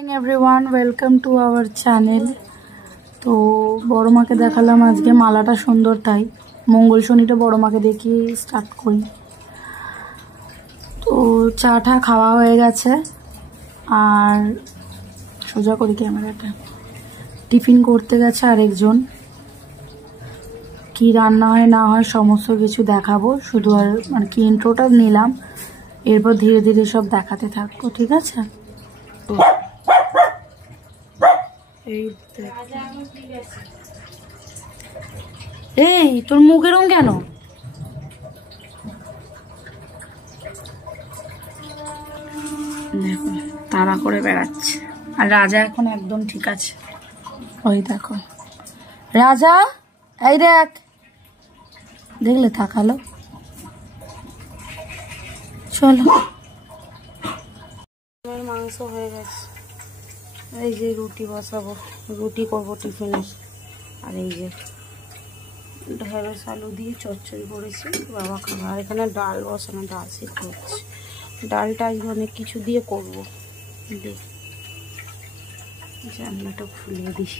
Morning everyone, welcome to our channel. তো বড় মাকে দেখালাম আজকে মালাটা সুন্দর, তাই মঙ্গল শনিটা বড় মাকে দেখিয়ে স্টার্ট করি। তো চাটা খাওয়া হয়ে গেছে, আর সোজা করি ক্যামেরাটা। টিফিন করতে গেছে আরেকজন, কি রান্না হয় না হয় সমস্ত কিছু দেখাবো, শুধু আর মানে কি ইন্ট্রোটা নিলাম, এরপর ধীরে ধীরে সব দেখাতে থাকবো, ঠিক আছে? এই তোর মুখ এরম কেন? দেখো তাড়া করে বেড়াচ্ছে, আর রাজা এখন একদম ঠিক আছে। ওই দেখো রাজা, এই দেখ, দেখলে তাকালো। চলো, আমার মাংস হয়ে গেছে, এই যে রুটি বসাবো, রুটি করবো টিফিনে। আর এই যে ঢেঁড়স আলু দিয়ে চচ্চড়ি করেছি, বাবা খাবো। আর এখানে ডাল বসানো, ডাল সিদ্ধ হচ্ছে। ডালটা আজকে অনেক কিছু দিয়ে করবো। জানলাটা খুলে দিই,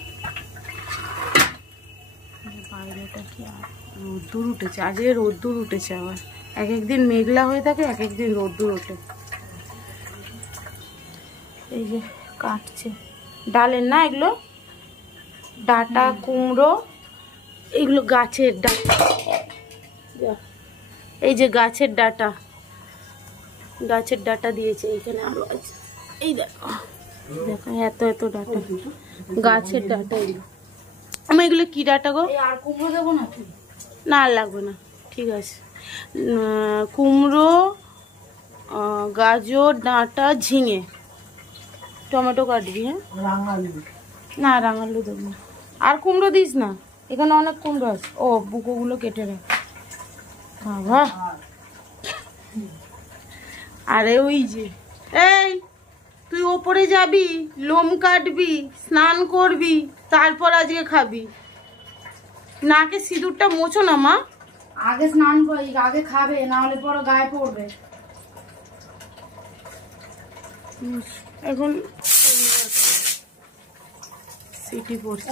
বাইরেটা কি আর রোদ্দুর উঠেছে, আজকে রোদ্দুর উঠেছে। আবার এক একদিন মেঘলা হয়ে থাকে, এক একদিন রোদ্দুর ওঠে। এই যে কাটছে ডালের না, এগুলো ডাটা কুমড়ো, এগুলো গাছের ডাটা, এই যে গাছের ডাটা, গাছের ডাটা দিয়েছে। এইখানে আরো আছে, এই দেখো দেখো এত এত ডাটা, গাছের ডাটা এগুলো। আমি এগুলো কি ডাটা গো? আর কুমড়ো দেবো না? না আর লাগবে না, ঠিক আছে। কুমড়ো, গাজর, ডাঁটা, ঝিঙে, টমেটো কাটবি। হ্যাঁ, না রাঙালু দেবো না। আর কুমড়ো দিস না, এখানে অনেক কুমড়ো আছে। ও বুকোগুলো কেটে রাখ বাবা। আরে ওই যে, এই তুই ওপরে যাবি, লোম কাটবি, স্নান করবি, তারপর আজকে খাবি। নাকে সিঁদুরটা মোছো না মা, আগে স্নান করি, আগে খাবে, না হলে পরে গায়ে পড়বে। এখন সিটি পড়ছে,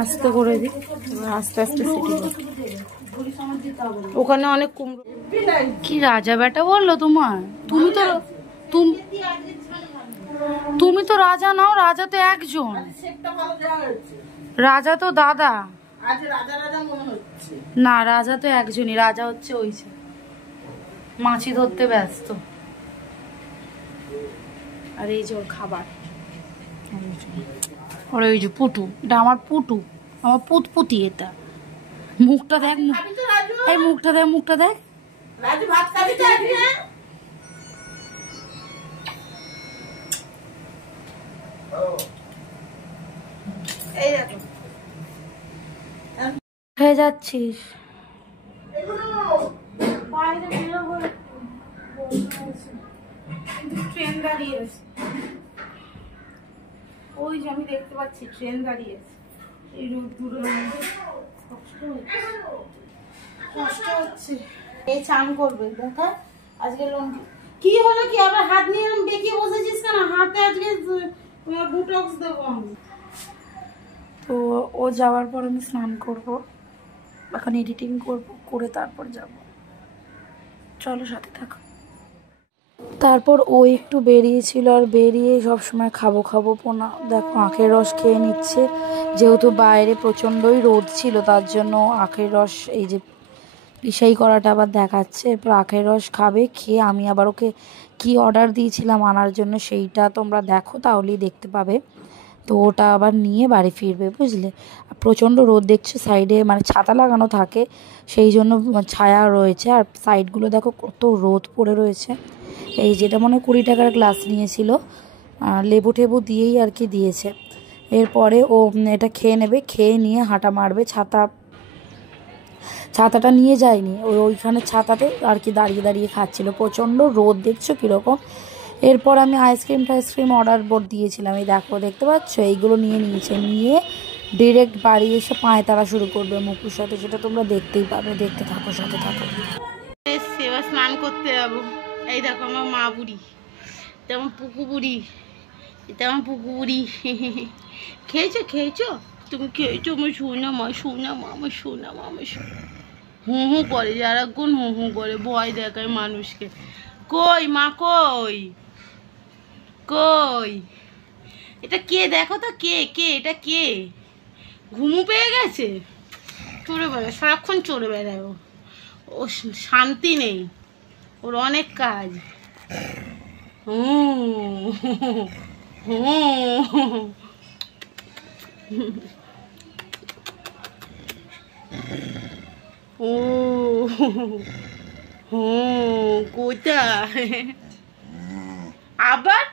আস্তে করে দিই, আস্তে আস্তে সিটি পড়ছে। ওখানে অনেক কুমড়ো। কি রাজা বেটা বললো তোমার? তুমি তো রাজা নাও, রাজা তো একজন, রাজা তো দাদা। না রাজা তো একজনই, রাজা হচ্ছে ওই যে মাছি ধরতে ব্যস্ত। আর এই যে ওর খাবার, ওর ওই যে পুটু, এটা আমার পুটু, আমার পুতপুতি। এটা মুখটা দেখ, এই মুখটা দেখ, মুখটা দেখ। হয়ে যাচ্ছিস ট্রেন দাঁড়িয়ে আছে, ওই যে আমি দেখতে পাচ্ছি ট্রেন দাঁড়িয়ে আছে। এই রোদ্দুরে কষ্ট হচ্ছে। এই চান করবে দেখা আজকে। লোন কি হলো কি, আবার হাত নিয়ে বেঁকিয়ে বসেছিস কেন? হাতে আজকে তোমার বুটক্স দেবো আমি। তো ও যাওয়ার পর আমি স্নান করব, এখন এডিটিং করব, করে তারপর যাব। চলো সাথে থাকো। তারপর ও একটু বেরিয়েছিল, আর বেরিয়ে সবসময় খাবো খাবো পোনা, দেখো আখের রস খেয়ে নিচ্ছে। যেহেতু বাইরে প্রচণ্ডই রোদ ছিল, তার জন্য আখের রস এই যে পিসাই করাটা আবার দেখাচ্ছে। এরপর আখের রস খাবে, খেয়ে আমি আবার ওকে কি অর্ডার দিয়েছিলাম আনার জন্য, সেইটা তোমরা দেখো, তাহলেই দেখতে পাবে। তো ওটা আবার নিয়ে বাড়ি ফিরবে, বুঝলে। প্রচণ্ড রোদ দেখছো, সাইডে মানে ছাতা লাগানো থাকে, সেই জন্য ছায়া রয়েছে, আর সাইডগুলো দেখো কত রোদ পড়ে রয়েছে। এই যেটা মনে 20 টাকার গ্লাস নিয়েছিল, লেবু টেবু দিয়েই আর কি দিয়েছে। এরপরে ও এটা খেয়ে নেবে, খেয়ে নিয়ে হাঁটা মারবে। ছাতাটা নিয়ে যায়নি, ওইখানে ছাতাতে আর কি দাঁড়িয়ে দাঁড়িয়ে খাচ্ছিল, প্রচণ্ড রোদ দেখছো কীরকম। এরপর আমি আইসক্রিম অর্ডার বোর্ড দিয়েছিলাম, এই দেখো দেখতে পাচ্ছ, এইগুলো নিয়ে নিয়েছে, নিয়ে ডিরেক্ট বাড়ি এসে পায়ে তারা শুরু করবে মুকুর সাথে, সেটা তোমরা দেখতেই পাবে, দেখতে থাকো, সাথে থাকো। এবার স্নান করতে যাবো। এই দেখো আমার মা বুড়ি এটা আমার পুকু বুড়ি, এটা আমার পুকু বুড়ি। খেয়েছো খেয়েছো? তুমি খেয়েছো? আমার শোনা মা, শোনা মা, আমার শোনা মা, আমার শোনা। হু হু করে সারাক্ষণ, হু হু করে ভয় দেখায় মানুষকে। কই মা কই? কই? এটা কে দেখো তো, কে কে এটা কে? ঘুমু পেয়ে গেছে, চড়ে বেড়ায় সারাক্ষণ, চড়ে বেড়ায় ও শান্তি নেই, ওর অনেক কাজ। ও কোথায় আবার?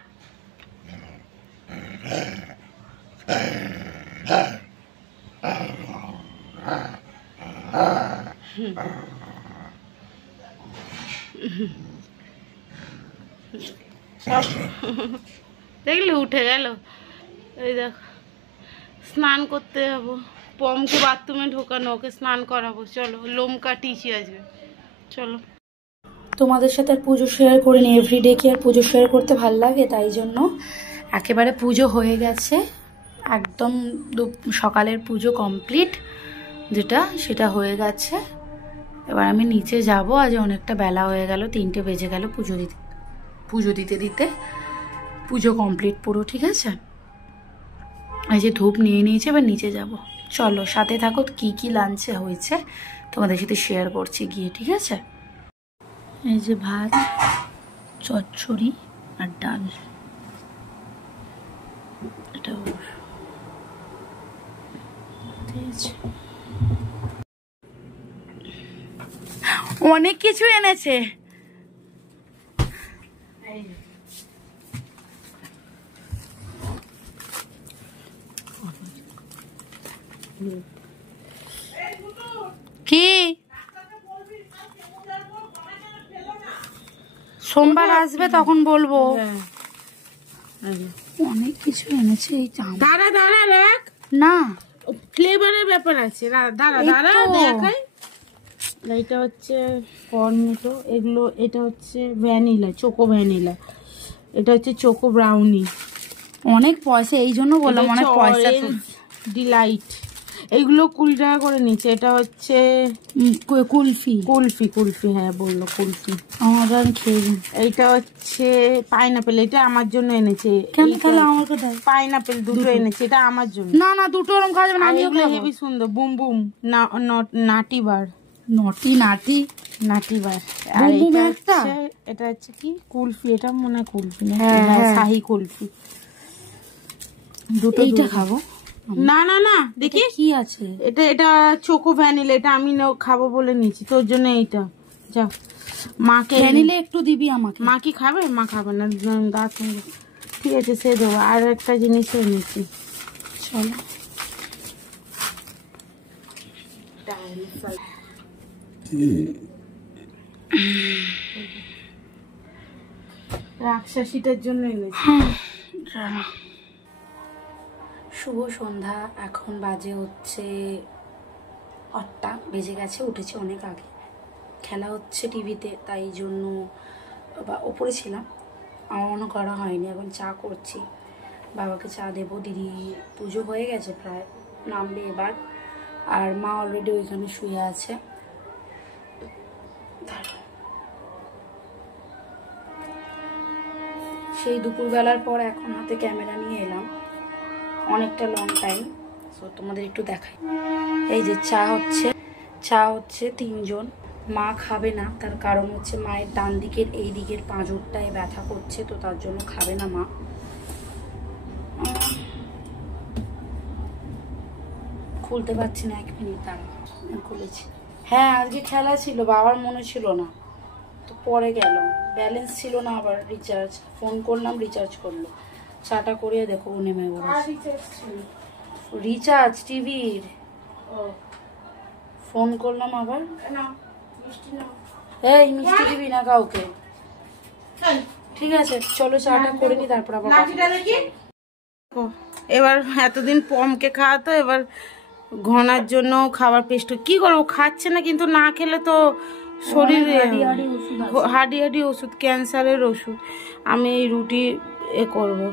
দেখলে উঠে গেল। এই দেখ, স্নান করতে যাবো, পমকে বাথরুমে ঢোকানো, ওকে স্নান করাবো। চলো, লোম কাটিয়েছি আজকে, চলো। তোমাদের সাথে আর পুজো শেয়ার করিনি, এভরিডে কি আর পুজো শেয়ার করতে ভাল লাগে, তাই জন্য একেবারে পুজো হয়ে গেছে, একদম সকালের পুজো কমপ্লিট যেটা, সেটা হয়ে গেছে। এবার আমি নিচে যাব, আজ অনেকটা বেলা হয়ে গেল, 3টে বেজে গেল পুজো দিতে দিতে পুজো কমপ্লিট পুরো, ঠিক আছে। এই যে ধূপ নিয়ে নিয়েছে, এবার নিচে যাব। চলো সাথে থাকো, কি কি লাঞ্চে হয়েছে তোমাদের সাথে শেয়ার করছি গিয়ে, ঠিক আছে। এই যে ভাত, চচ্চড়ি আর ডাল, এটা অনেক কিছু এনেছে। কি সোমবার আসবে তখন বলবো। অনেক কিছু এনেছে। এই দাঁড়া দাঁড়া রাখ না, ফ্লেভারের ব্যাপার আছে, দাঁড়া দাঁড়া দেখাই। এটা হচ্ছে কর্নেটো, এগুলো, এটা হচ্ছে ভ্যানিলা, চোকো ভ্যানিলা, এটা হচ্ছে চোকো ব্রাউনি। অনেক পয়সা, এই জন্য বললাম অনেক পয়সা। ডিলাইট, এইগুলো 20 টাকা করে নিচ্ছে। এটা হচ্ছে কুলফি, কুলফি, কুলফি, হ্যাঁ বললো কুলফি, আমার খেয়ে। এইটা হচ্ছে পাইনাপেল, এটা আমার জন্য এনেছে। কেন তাহলে আমাকে দাও? পাইনাপেল দুটো এনেছে, এটা আমার জন্য। না না, দুটো ওরকম খাওয়া যাবে না, আমি এগুলো হেভি সুন্দর। বুম বুম নাটি বার, নটি নাটি নাটি বার। আর এটা এটা হচ্ছে কি কুলফি, এটা মনে হয় কুলফি না, হ্যাঁ শাহি কুলফি। দুটো এইটা খাবো। না না না, দেখি কি আছে। এটা চোকো ভ্যানিলা, এটা আমি খাবো বলে নিয়েছি তোর জন্য। এইটা যা মাকে ভ্যানিলা একটু দিবি আমাকে। মা কি খাবে? মা খাবে না, দাঁত। ঠিক আছে, সে দেবো। আর একটা জিনিস এনেছি, চলো। রাক্ষসীটার জন্য এনেছি। শুভ সন্ধ্যা, এখন বাজে হচ্ছে 8টা বেজে গেছে, উঠেছি অনেক আগে। খেলা হচ্ছে টিভিতে, তাই জন্য ওপরে ছিলাম, আমার করা হয়নি। এখন চা করছি, বাবাকে চা দেবো। দিদি পুজো হয়ে গেছে, প্রায় নামবে এবার। আর মা অলরেডি ওইখানে শুয়ে আছে। সেই দুপুরবেলার পর এখন হাতে ক্যামেরা নিয়ে এলাম, অনেকটা লং টাইম, সো তোমাদের একটু দেখাই। এই যে চা হচ্ছে 3জন। মা খাবে না, তার কারণ হচ্ছে মায়ের ডান দিকের এই দিকের পাঁজরটায় ব্যথা করছে, তো তার জন্য খাবে না মা। খুলতে পারছি না, 1 মিনিট দাঁড়া, খুলেছি। হ্যাঁ আজকে খেলা ছিল, বাবার মনে ছিল না, তো পরে গেল, ব্যালেন্স ছিল না, আবার রিচার্জ ফোন করলাম, রিচার্জ করলো। চাটা করিয়ে দেখো নেমে পড়েছে। রিচার্জ টিভির, ফোন করলাম আবার। এই মিষ্টি দিবি না কাউকে, ঠিক আছে? চলো চাটা করে নি, তারপর আবার। এবার এতদিন পমকে খাওয়াতো, এবার ঘনার জন্য খাবার পেস্ট কি করবো, খাচ্ছে না, কিন্তু না খেলে তো শরীরে হাডি হাডি ওষুধ, ক্যান্সারের ওষুধ। আমি এই রুটি করবো,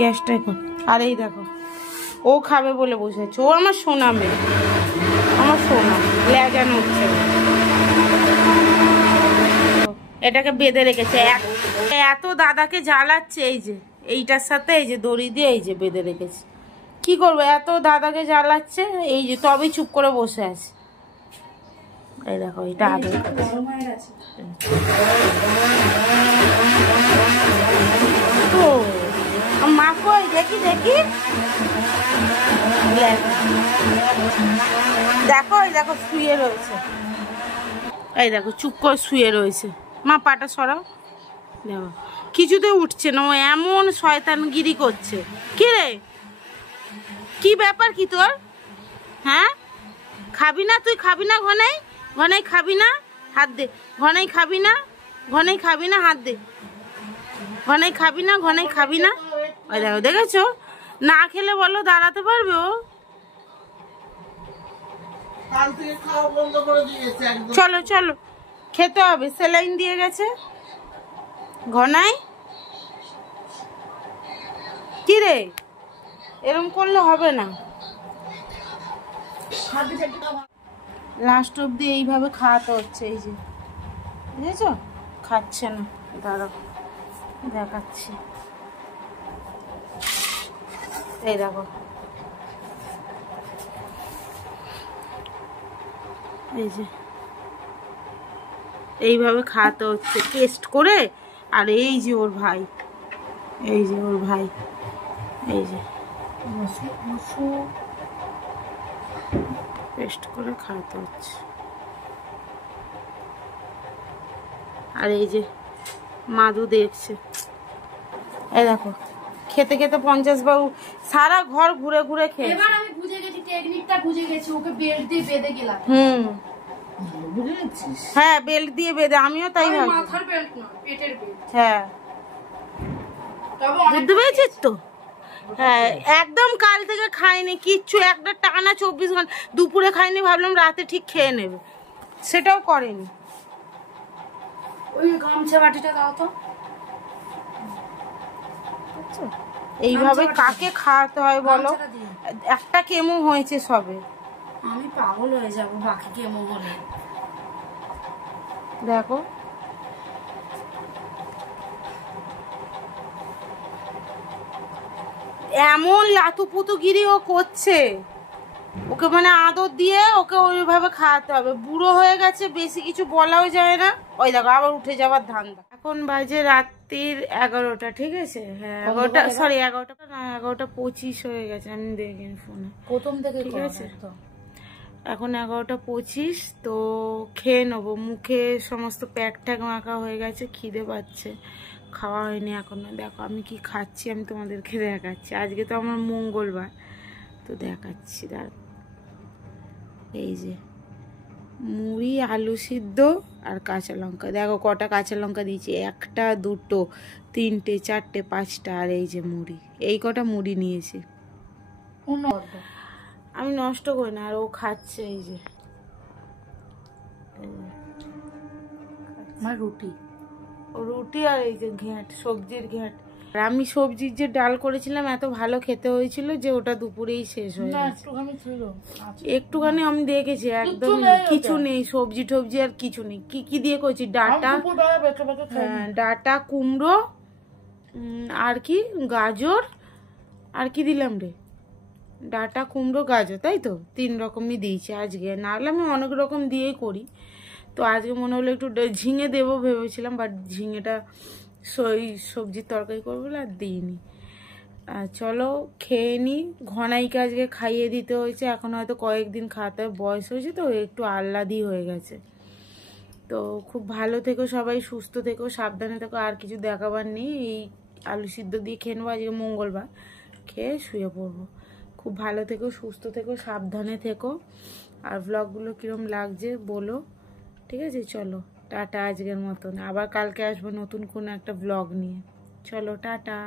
গ্যাসটাই কর। আর এই দেখো ও খাবে বলে বসে আছে, ও আমার সোনা মেয়ে, আমার সোনা লেজানো হচ্ছে। এটাকে বেঁধে রেখেছে, এত দাদাকে জ্বালাচ্ছে। এই যে এইটার সাথে এই যে দড়ি দিয়ে এই যে বেঁধে রেখেছে। কি করবো, এত দাদাকে জ্বালাচ্ছে, এই যে তবেই চুপ করে বসে আছে। এই দেখো এটা আগে তো মা কই দেখি দেখি, দেখো এই দেখো শুয়ে রয়েছে, এই দেখো চুপ করে শুয়ে রয়েছে। মা পাটা সরাও, দেখো কিছুতে উঠছে না, ও এমন শয়তানগিরি করছে। কি রে, কি ব্যাপার কি তোর? হ্যাঁ খাবি না তুই? খাবি না ঘনাই? ঘনাই খাবি না? হাত দে। ঘনাই খাবি না? ঘনাই খাবি না? হাত দে। ঘনাই খাবি না? ঘনাই খাবি না? ওই দেখো, দেখেছো না খেলে বলো দাঁড়াতে পারবে ও? চলো চলো খেতে হবে, স্যালাইন দিয়ে গেছে। ঘনাই কি রে, এরকম করলে হবে না। লাস্ট অব্দি এইভাবে খাওয়াতে হচ্ছে। এই যে বুঝেছো, খাচ্ছে না, দাঁড়াও দেখাচ্ছি। এই দেখো এই যে এইভাবে খাওয়াতে হচ্ছে টেস্ট করে। আর এই যে ওর ভাই, এই যে ওর ভাই, এই যে টেস্ট করে খাওয়াতে হচ্ছে। আর এই যে মাদু দেখছে, এই দেখো খেতে খেতে 50 বাবু সারা ঘর ঘুরে ঘুরে খেয়ে। এবার আমি বুঝে গেছি, টেকনিকটা বুঝে গেছি, ওকে বেল্ট দিয়ে বেঁধে গেলাম। হ্যাঁ বেল্ট দিয়ে বেঁধে, আমিও তাই ভাবছি। মাথার বেল্ট না, পেটের বেল্ট। হ্যাঁ বুঝতে পেরেছিস তো? হ্যাঁ একদম কাল থেকে খাইনি কিচ্ছু, একটা টানা 24 ঘন্টা, দুপুরে খাইনি, ভাবলাম রাতে ঠিক খেয়ে নেবে, সেটাও করেনি। ওই গামছা বাটিটা দাও তো। এইভাবে কাকে খাওয়াতে হয় বলো? একটা কেমো হয়েছে সবে, আমি পাগল হয়ে যাবো বাকি কেমো হলে। দেখো এমন লাতুপুতুগিরি ও করছে, ওকে মানে আদর দিয়ে ওকে ওইভাবে খাওয়াতে হবে। বুড়ো হয়ে গেছে, বেশি কিছু বলাও যায় না। ওই দেখো আবার উঠে যাবার ধান্দা। এখন বাজে রাত্রির 11টা, ঠিক আছে? হ্যাঁ 11টা, সরি 11টা না, 11:25 হয়ে গেছে, আমি দেখিনি ফোনে প্রথম থেকে, ঠিক আছে? এখন 11:25। তো খেয়ে নেবো, মুখে সমস্ত প্যাক ট্যাক মাখা হয়ে গেছে, খিদে পাচ্ছে, খাওয়া হয়নি এখনো। দেখো আমি কি খাচ্ছি, আমি তোমাদেরকে দেখাচ্ছি। আজকে তো আমার মঙ্গলবার, তো দেখাচ্ছি। এই যে মুড়ি, আলু সিদ্ধ আর কাঁচা লঙ্কা। দেখো কটা কাঁচা লঙ্কা দিয়েছি, 1টা 2টো 3টে 4টে 5টা। আর এই যে মুড়ি, এই কটা মুড়ি নিয়েছি। আমি নষ্ট করি না, আর ও খাচ্ছে। এই যে আমার রুটি, ও রুটি আর এই যে ঘ্যাঁট, সবজির ঘ্যাঁট। আর আমি সবজির যে ডাল করেছিলাম, এত ভালো খেতে হয়েছিল যে ওটা দুপুরেই শেষ হয়ে গেছে। একটুখানি আমি দেখেছি, একদম কিছু নেই, সবজি টবজি আর কিছু নেই। কি কি দিয়ে করেছি? ডাটা, হ্যাঁ ডাটা, কুমড়ো, আর কি গাজর, আর কি দিলাম রে? ডাটা, কুমড়ো, গাজর, তাই তো 3 রকমই দিয়েছি আজকে। নাহলে আমি অনেক রকম দিয়েই করি, তো আজকে মনে হলো একটু ঝিঙে দেবো ভেবেছিলাম, বাট ঝিঙেটা সবজির তরকারি করবো বলে আর দিইনি। চলো খেয়ে নি। ঘনাইকে আজকে খাইয়ে দিতে হয়েছে, এখন হয়তো কয়েকদিন খাওয়াতে হবে, বয়স হয়েছে তো একটু আহ্লাদি হয়ে গেছে। তো খুব ভালো থেকো সবাই, সুস্থ থেকো, সাবধানে থেকো। আর কিছু দেখাবার নেই, এই আলু সিদ্ধ দিয়ে খেয়ে নেবো, আজকে মঙ্গলবার, খেয়ে শুয়ে পড়বো। খুব ভালো থেকো, সুস্থ থেকো, সাবধানে থেকো। আর ব্লগগুলো কিরম লাগছে বলো, ঠিক আছে? চলো টাটা আজকের মতন, আবার কালকে আসবো নতুন কোনো একটা ব্লগ নিয়ে। চলো টাটা।